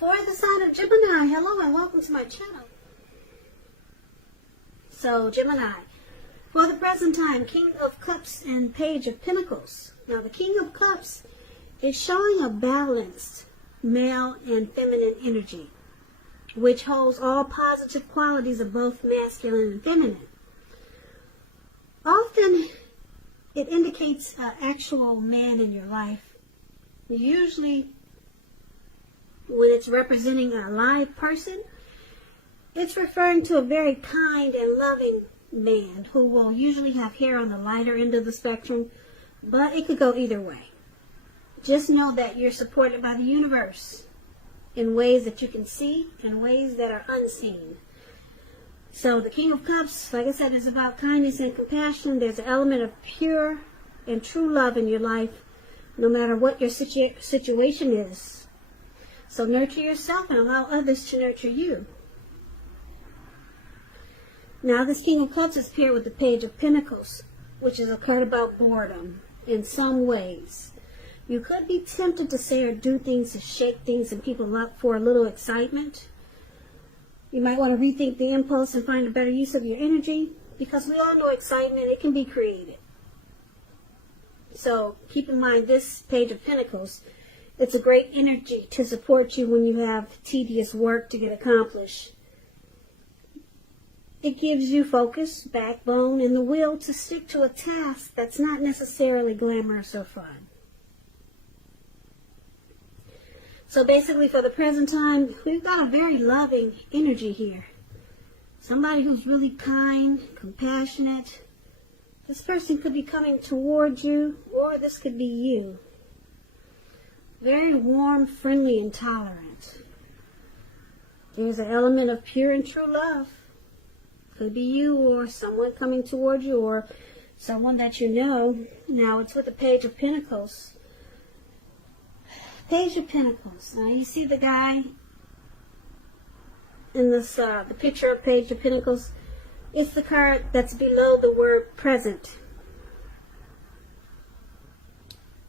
For the sign of Gemini, hello and welcome to my channel. So, Gemini, for the present time, King of Cups and Page of Pentacles. Now, the King of Cups is showing a balanced male and feminine energy, which holds all positive qualities of both masculine and feminine. Often, it indicates an actual man in your life. Usually, when it's representing a live person, it's referring to a very kind and loving man who will usually have hair on the lighter end of the spectrum, but it could go either way. Just know that you're supported by the universe in ways that you can see and ways that are unseen. So the King of Cups, like I said, is about kindness and compassion. There's an element of pure and true love in your life, no matter what your situation is. So nurture yourself and allow others to nurture you. Now this King of Cups is paired with the Page of Pentacles, which is a card about boredom in some ways. You could be tempted to say or do things to shake things and people up for a little excitement. You might want to rethink the impulse and find a better use of your energy, because we all know excitement, it can be created. So keep in mind this Page of Pentacles, it's a great energy to support you when you have tedious work to get accomplished. It gives you focus, backbone, and the will to stick to a task that's not necessarily glamorous or fun. So basically for the present time, we've got a very loving energy here. Somebody who's really kind, compassionate. This person could be coming toward you, or this could be you. Very warm, friendly, and tolerant. There's an element of pure and true love. Could be you or someone coming toward you or someone that you know. Now it's with the Page of Pentacles. Page of Pentacles. Now you see the guy in this, the picture of Page of Pentacles. It's the card that's below the word present.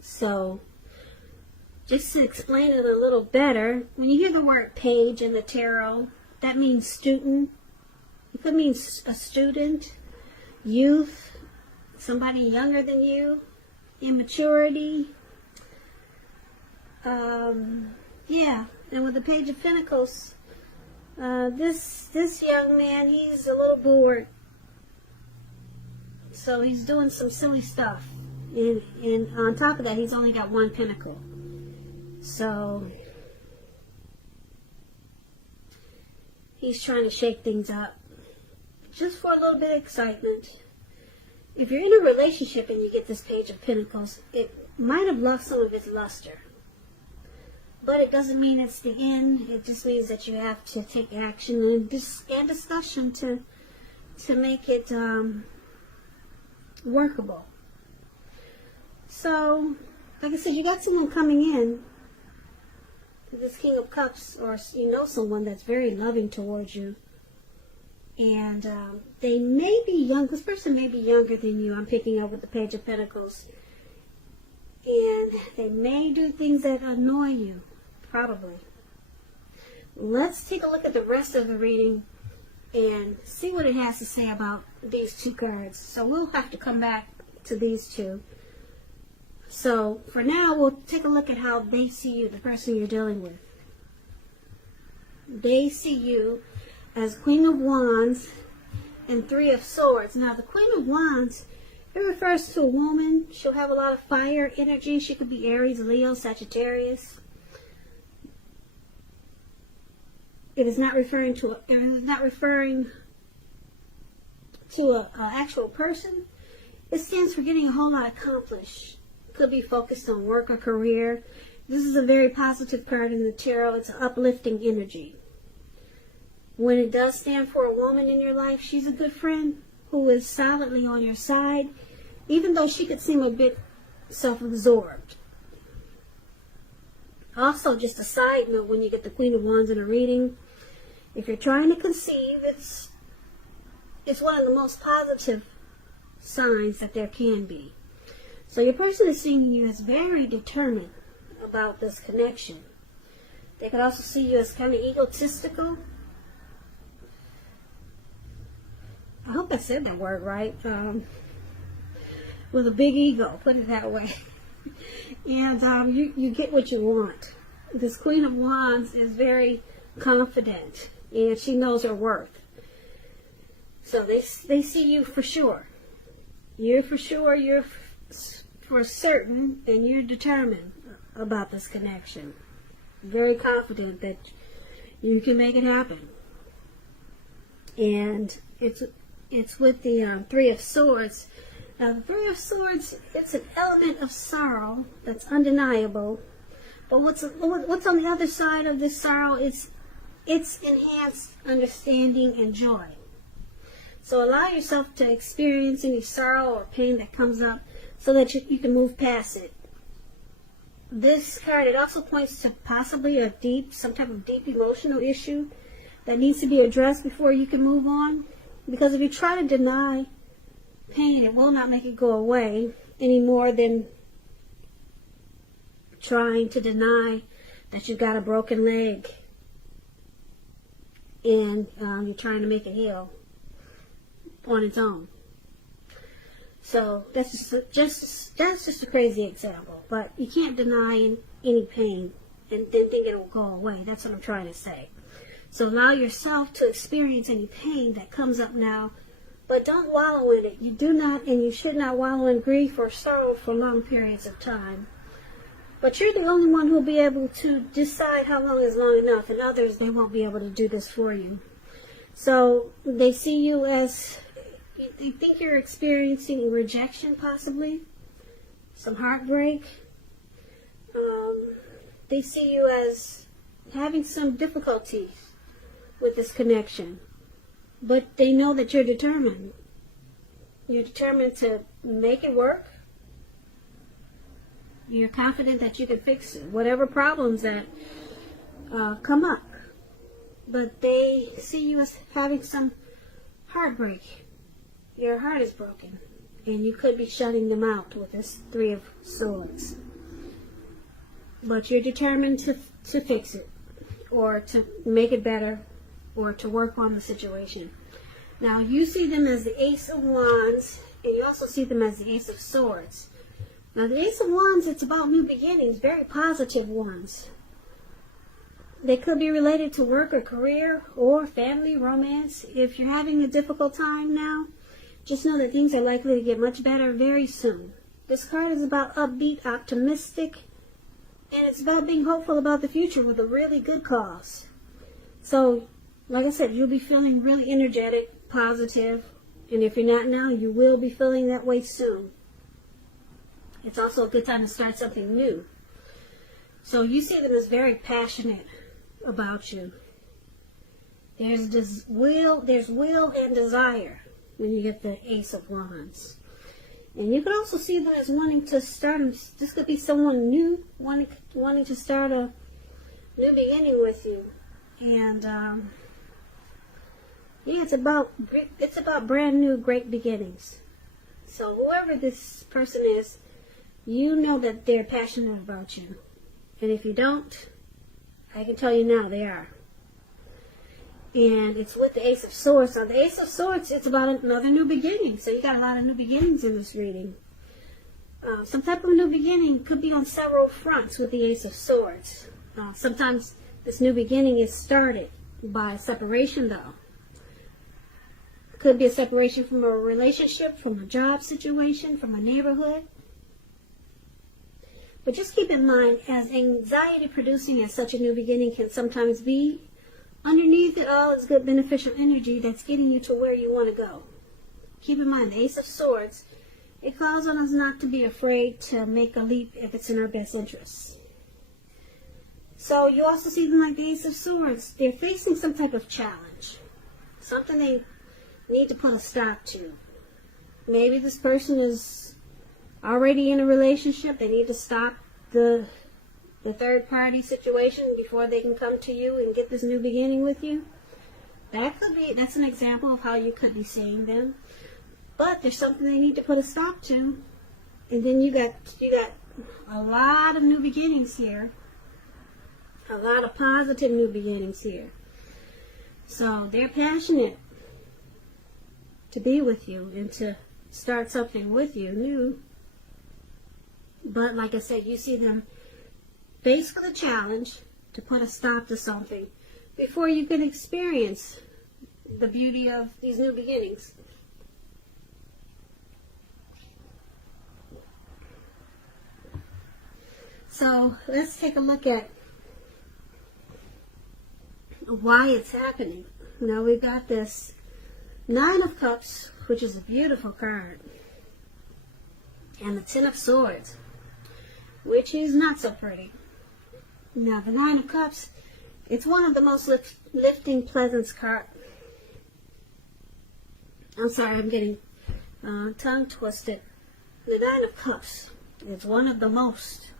So, just to explain it a little better, when you hear the word page in the tarot, that means student. It could mean a student, youth, somebody younger than you, immaturity. Yeah, and with the Page of Pentacles, this young man, he's a little bored. So he's doing some silly stuff. And on top of that, he's only got one pentacle. So he's trying to shake things up just for a little bit of excitement. If you're in a relationship and you get this Page of Pentacles, it might have lost some of its luster. But it doesn't mean it's the end. It just means that you have to take action and discussion to make it workable. So, like I said, you got someone coming in, this King of Cups, or you know someone that's very loving towards you. And they may be young. This person may be younger than you. I'm picking up with the Page of Pentacles. And they may do things that annoy you. Probably. Let's take a look at the rest of the reading and see what it has to say about these two cards. So we'll have to come back to these two. So for now, we'll take a look at how they see you, the person you're dealing with. They see you as Queen of Wands and Three of Swords. Now the Queen of Wands, it refers to a woman. She'll have a lot of fire energy. She could be Aries, Leo, Sagittarius. It is not referring to an actual person. It stands for getting a whole lot accomplished. Could be focused on work or career. This is a very positive card in the tarot. It's an uplifting energy. When it does stand for a woman in your life, she's a good friend who is solidly on your side, even though she could seem a bit self-absorbed. Also, just a side note, when you get the Queen of Wands in a reading, if you're trying to conceive, it's one of the most positive signs that there can be. So your person is seeing you as very determined about this connection. They could also see you as kind of egotistical. I hope I said that word right. With a big ego, put it that way. And you get what you want. This Queen of Wands is very confident, and she knows her worth. So they see you for sure. You're for sure, you're for certain, and you're determined about this connection. Very confident that you can make it happen. And it's with the Three of Swords. Now, the Three of Swords, it's an element of sorrow that's undeniable. But what's on the other side of this sorrow? It's enhanced understanding and joy. So allow yourself to experience any sorrow or pain that comes up so that you can move past it. This card, it also points to possibly some type of deep emotional issue that needs to be addressed before you can move on. Because if you try to deny pain, it will not make it go away any more than trying to deny that you've got a broken leg and you're trying to make it heal on its own. So that's just a crazy example. But you can't deny any pain and then think it will go away. That's what I'm trying to say. So allow yourself to experience any pain that comes up now, but don't wallow in it. You do not and you should not wallow in grief or sorrow for long periods of time. But you're the only one who will be able to decide how long is long enough, and others, they won't be able to do this for you. So they see you as, they think you're experiencing rejection possibly, some heartbreak. They see you as having some difficulties with this connection. But they know that you're determined. You're determined to make it work. You're confident that you can fix whatever problems that come up. But they see you as having some heartbreak. Your heart is broken. And you could be shutting them out with this Three of Swords. But you're determined to fix it. Or to make it better. Or to work on the situation. Now, you see them as the Ace of Wands. And you also see them as the Ace of Swords. Now, the Ace of Wands, it's about new beginnings, very positive ones. They could be related to work or career or family, romance. If you're having a difficult time now, just know that things are likely to get much better very soon. This card is about upbeat, optimistic, and it's about being hopeful about the future with a really good cause. So, like I said, you'll be feeling really energetic, positive, and if you're not now, you will be feeling that way soon. It's also a good time to start something new. So you see them as very passionate about you. There's will and desire when you get the Ace of Wands. And you can also see them as wanting to start, this could be someone new, wanting to start a new beginning with you. And yeah, it's about brand new, great beginnings. So whoever this person is, you know that they're passionate about you. And if you don't, I can tell you now they are. And it's with the Ace of Swords. Now, the Ace of Swords, it's about another new beginning. So you got a lot of new beginnings in this reading. Some type of new beginning could be on several fronts with the Ace of Swords. Sometimes this new beginning is started by separation, though. It could be a separation from a relationship, from a job situation, from a neighborhood. But just keep in mind, as anxiety-producing as such a new beginning can sometimes be, underneath it all is good beneficial energy that's getting you to where you want to go. Keep in mind, the Ace of Swords, it calls on us not to be afraid to make a leap if it's in our best interests. So you also see them like the Ace of Swords. They're facing some type of challenge. Something they need to put a stop to. Maybe this person is already in a relationship. They need to stop the third party situation before they can come to you and get this new beginning with you. That's an example of how you could be seeing them. But there's something they need to put a stop to. And then you got a lot of new beginnings here A lot of positive new beginnings here. So they're passionate to be with you and to start something with you new. But like I said, you see them faced with a challenge to put a stop to something before you can experience the beauty of these new beginnings. So let's take a look at why it's happening. Now we've got this Nine of Cups, which is a beautiful card, and the Ten of Swords, which is not so pretty. Now the Nine of Cups, it's one of the most lifting, pleasant cards. I'm sorry, I'm getting tongue twisted. The Nine of Cups is one of the most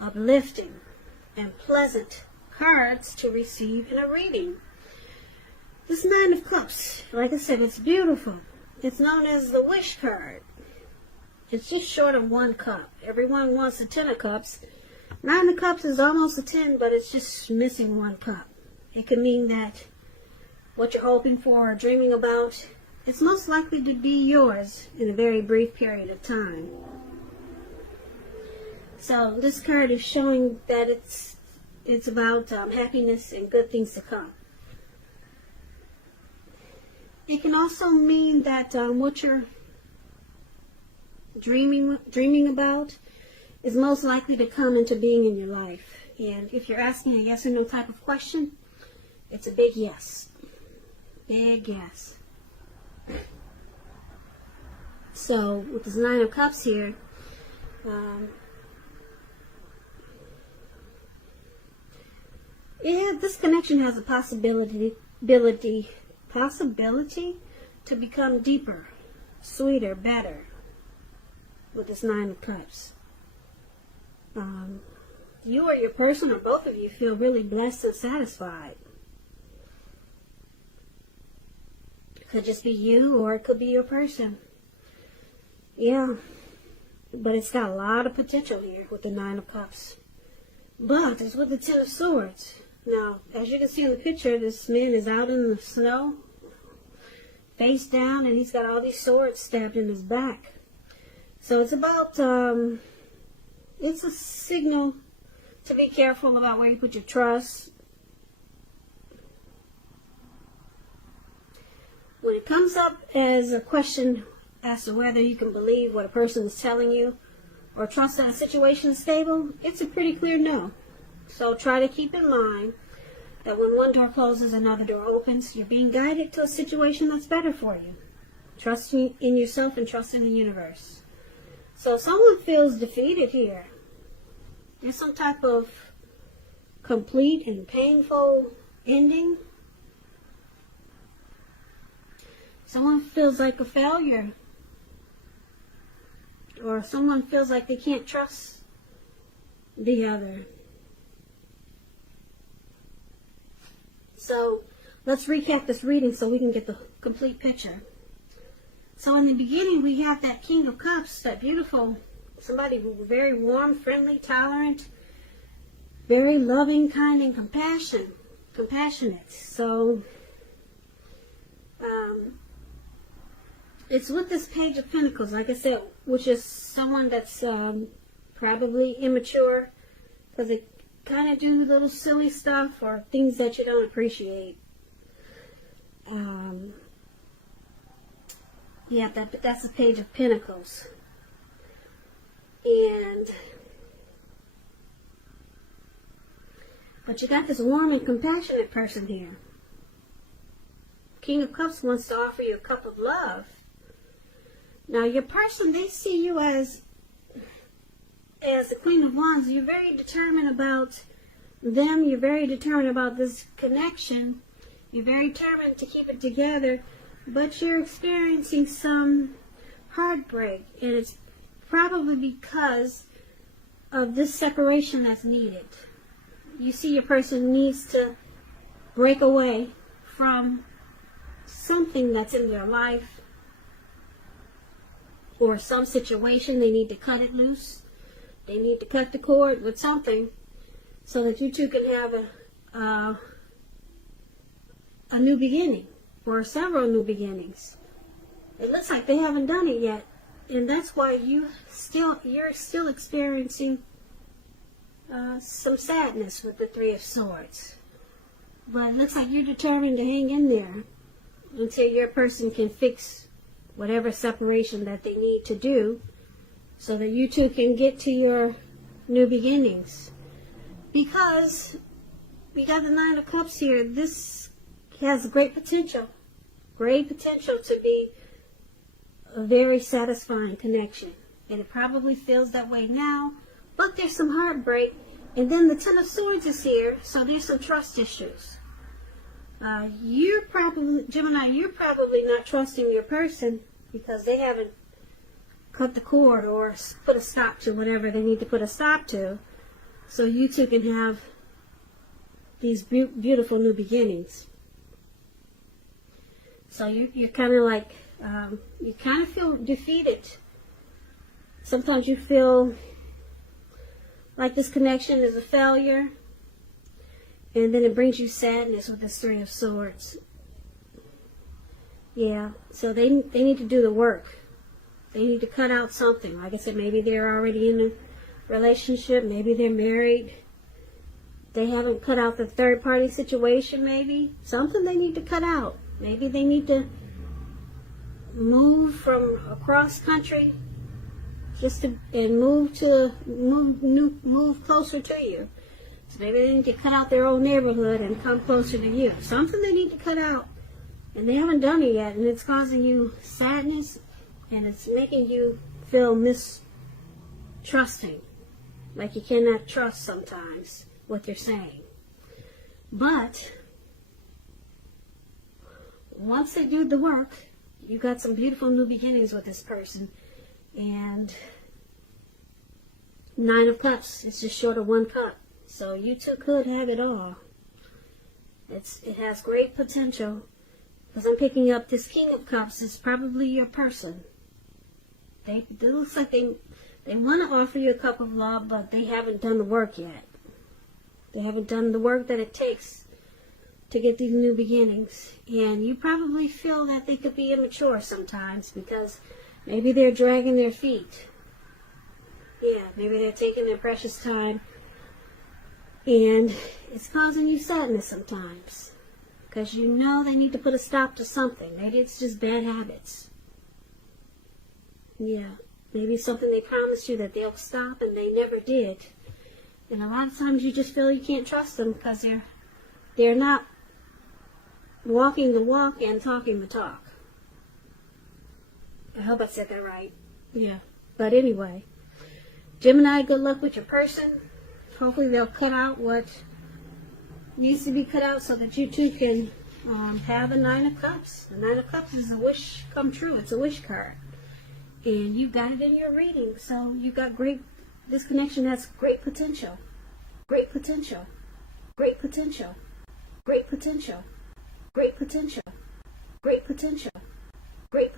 uplifting and pleasant cards to receive in a reading. This Nine of Cups, like I said, it's beautiful. It's known as the Wish card. It's just short of 1 cup. Everyone wants a 10 of Cups. 9 of Cups is almost a 10, but it's just missing 1 cup. It could mean that what you're hoping for or dreaming about, it's most likely to be yours in a very brief period of time. So this card is showing that it's about happiness and good things to come. It can also mean that what you're dreaming about is most likely to come into being in your life. And if you're asking a yes or no type of question, it's a big yes. Big yes. So with this Nine of Cups here, this connection has a possibility to become deeper, sweeter, better with this Nine of Cups. You or your person or both of you feel really blessed and satisfied. It could just be you or it could be your person. Yeah, but it's got a lot of potential here with the Nine of Cups. But it's with the Ten of Swords. Now, as you can see in the picture, this man is out in the snow, face down, and he's got all these swords stabbed in his back. So it's about, it's a signal to be careful about where you put your trust. When it comes up as a question as to whether you can believe what a person is telling you or trust that a situation is stable, it's a pretty clear no. So try to keep in mind that when one door closes, another door opens. You're being guided to a situation that's better for you. Trusting in yourself and trusting the universe. So someone feels defeated here. There's some type of complete and painful ending. Someone feels like a failure. Or someone feels like they can't trust the other. So let's recap this reading so we can get the complete picture. So in the beginning we have that King of Cups, that beautiful, somebody very warm, friendly, tolerant, very loving, kind, and compassionate. So it's with this Page of Pentacles, like I said, which is someone that's probably immature because they kind of do little silly stuff or things that you don't appreciate. Yeah, that's the Page of Pentacles. But you got this warm and compassionate person here. King of Cups wants to offer you a cup of love. Now your person, they see you as the Queen of Wands. You're very determined about them. You're very determined about this connection. You're very determined to keep it together. But you're experiencing some heartbreak. And it's probably because of this separation that's needed. You see your person needs to break away from something that's in their life or some situation. They need to cut it loose. They need to cut the cord with something. so that you two can have a new beginning, or several new beginnings. It looks like they haven't done it yet, and that's why you're still experiencing some sadness with the Three of Swords. But it looks like you're determined to hang in there until your person can fix whatever separation that they need to do, so that you two can get to your new beginnings. Because we got the Nine of Cups here. This has great potential to be a very satisfying connection. And it probably feels that way now, but there's some heartbreak. And then the Ten of Swords is here, so there's some trust issues. Gemini, you're probably not trusting your person because they haven't cut the cord or put a stop to whatever they need to put a stop to, so you two can have these beautiful new beginnings. So you're kind of like, you kind of feel defeated. Sometimes you feel like this connection is a failure, and then it brings you sadness with this Three of Swords. Yeah, so they need to do the work. They need to cut out something. Like I said, maybe they're already in a relationship. Maybe they're married. They haven't cut out the third party situation, maybe. Something they need to cut out. Maybe they need to move from across country and move closer to you. So maybe they need to cut out their own neighborhood and come closer to you. Something they need to cut out. And they haven't done it yet, and it's causing you sadness, and it's making you feel mistrusting. Like you cannot trust sometimes what they're saying. But once they do the work, you got some beautiful new beginnings with this person. And Nine of Cups, it's just short of one cup. So you two could have it all. It has great potential. Because I'm picking up this King of Cups is probably your person. It looks like they want to offer you a cup of love, but they haven't done the work yet. They haven't done the work that it takes to get these new beginnings. And you probably feel that they could be immature sometimes because maybe they're dragging their feet. Yeah, maybe they're taking their precious time. And it's causing you sadness sometimes. Because you know they need to put a stop to something. Maybe it's just bad habits. Yeah, maybe something they promised you that they'll stop and they never did. And a lot of times you just feel you can't trust them because they're not walking the walk and talking the talk. I hope I said that right. Yeah, but anyway, Gemini, good luck with your person. Hopefully they'll cut out what needs to be cut out so that you two can have the Nine of Cups. The Nine of Cups is a wish come true. It's a wish card. And you got it in your reading. So you got this connection has great potential. Great potential. Great potential. Great potential. Great potential. Great potential.